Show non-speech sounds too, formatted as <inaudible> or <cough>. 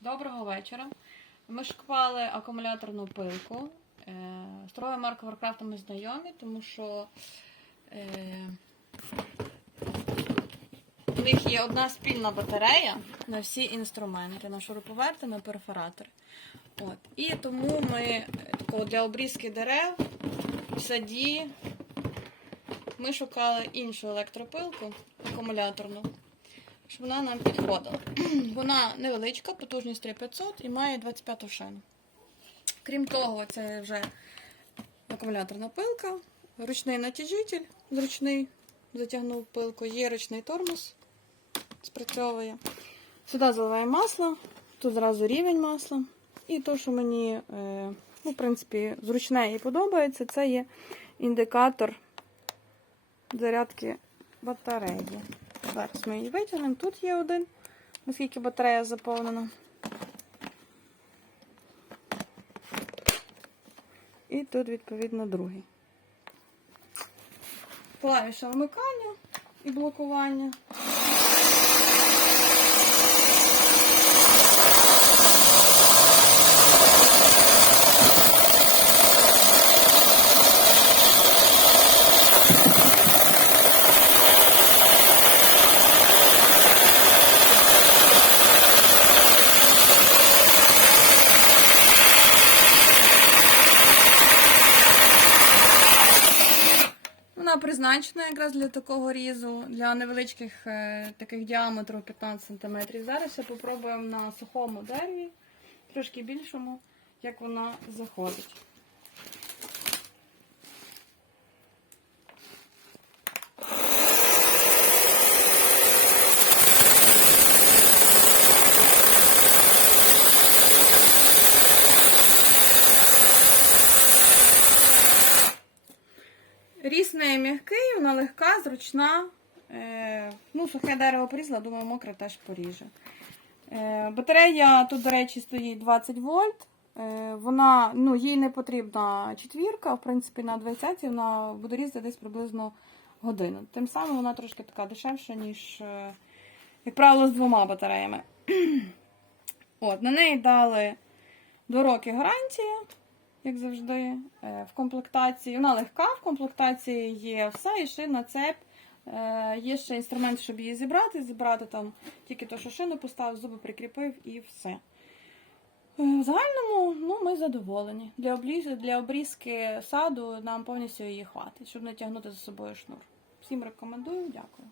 Доброго вечора. Ми шукали акумуляторну пилку. Е, З торговою маркою Warcraft ми знайомі, тому що е, у них є одна спільна батарея на всі інструменти, на шуруповерти, на перфоратори. От. І тому ми е, такого для обрізки дерев в саді ми шукали іншу електропилку акумуляторну щоб вона нам підходила. <clears throat> Вона невеличка, потужність 3500 і має 25 шину. Крім того, це вже акумуляторна пилка, ручний натяжитель, зручний, затягнув пилку, є ручний тормоз, спрацьовує. Сюди заливаємо масло, тут зразу рівень масла. І то, що мені, е, ну, в принципі, зручне і подобається, це є індикатор зарядки батареї. Зараз ми її витягнемо. Тут є один, наскільки батарея заповнена. І тут, відповідно, другий. Клавіша вмикання і блокування. Вона призначена якраз для такого різу, для невеличких е, таких діаметрів 15 см. Зараз ще попробуємо на сухому дереві, трошки більшому, як вона заходить. Різ в неї м'який, вона легка, зручна. Е, ну, сухе дерево порізала, думаю, мокре теж поріже. Е, батарея тут, до речі, стоїть 20 вольт. Е, вона, ну, їй не потрібна четвірка, в принципі, на 20 вона буде різати десь приблизно годину. Тим самим вона трошки така дешевша, ніж, як правило, з двома батареями. <clears throat> От, На неї дали 2 роки гарантії як завжди, е, в комплектації. Вона легка, в комплектації є все, і шина, цеп. Е, Є ще інструмент, щоб її зібрати. Зібрати там тільки то, що шину поставив, зуби прикріпив і все. Е, В загальному ну, ми задоволені. Для обліз... для обрізки саду нам повністю її хватить, щоб не тягнути за собою шнур. Всім рекомендую, дякую.